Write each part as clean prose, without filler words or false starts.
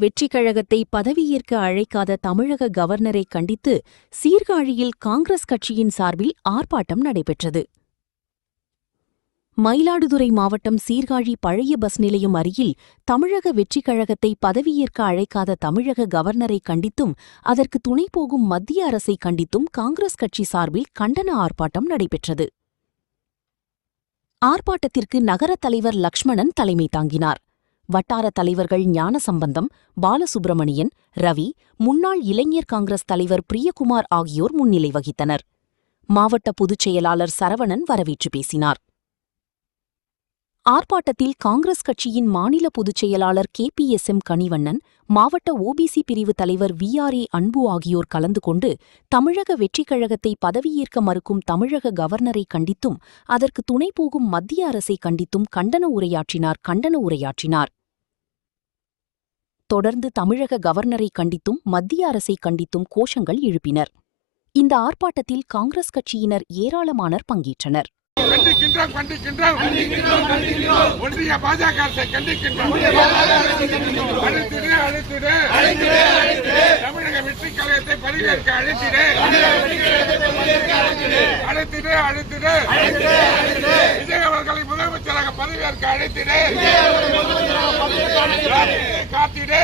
வெற்றிக் கழகத்தை பதவியேற்க அழைக்காத தமிழக கவர்னரை கண்டித்து சீர்காழியில் காங்கிரஸ் கட்சியின் சார்பில் ஆர்ப்பாட்டம் நடைபெற்றது. மயிலாடுதுறை மாவட்டம் சீர்காழி பழைய பஸ் நிலையம் அருகில் தமிழக வெற்றிக் கழகத்தை பதவியேற்க அழைக்காத தமிழக கவர்னரை கண்டித்தும் அதற்கு துணை போகும் மத்திய அரசை கண்டித்தும் காங்கிரஸ் கட்சி சார்பில் கண்டன ஆர்ப்பாட்டம் நடைபெற்றது. ஆர்ப்பாட்டத்திற்கு நகர தலைவர் லக்ஷ்மணன் தலைமை தாங்கினார். வட்டார தலைவர்கள் ஞானசம்பந்தம், பாலசுப்பிரமணியன், ரவி, முன்னாள் இளைஞர் காங்கிரஸ் தலைவர் பிரியகுமார் ஆகியோர் முன்னிலை வகித்தனர். மாவட்ட பொதுச் செயலாளர் சரவணன் வரவேற்று பேசினார். ஆர்ப்பாட்டத்தில் காங்கிரஸ் கட்சியின் மாநில பொதுச் செயலாளர் KPSM கனிவண்ணன், மாவட்ட OBC பிரிவு தலைவர் VRA அன்பு ஆகியோர் கலந்து கொண்டு தமிழக வெற்றிக் கழகத்தை பதவியேற்க மறுக்கும் தமிழக கவர்னரை கண்டித்தும் அதற்கு துணை போகும் மத்திய அரசை கண்டித்தும் கண்டன உரையாற்றினார். தொடர்ந்து தமிழக கவர்னரை கண்டித்தும் மத்திய அரசை கண்டித்தும் கோஷங்கள் எழுப்பினர். இந்த ஆர்ப்பாட்டத்தில் காங்கிரஸ் கட்சியினர் ஏராளமானோர் பங்கேற்றனர். ஒன்றிய பாஜக அரசை கண்டிக்கின்றோம். தமிழக வெற்றிக் கழகத்தை பதவியேற்க அழைத்திடு. விஜய் அவர்களை முதலமைச்சராக பதவியேற்க அழைத்திடு. காத்திடு.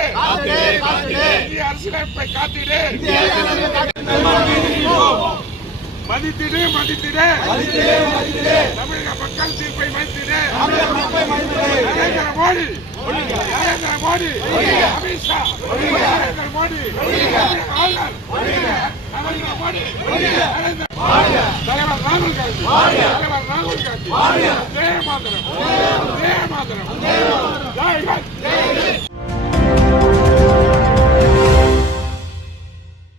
இந்திய அரசியலமைப்பை காத்திடு. மதித்திடு. தமிழக மக்கள் தீர்ப்பை மதித்திடு. நரேந்திர மோடி, அமித்ஷா, நரேந்திர மோடி, ஆளுநர் நரேந்திர மோடி, தலைவர் ராகுல் காந்தி, ஜெய மாதரம்.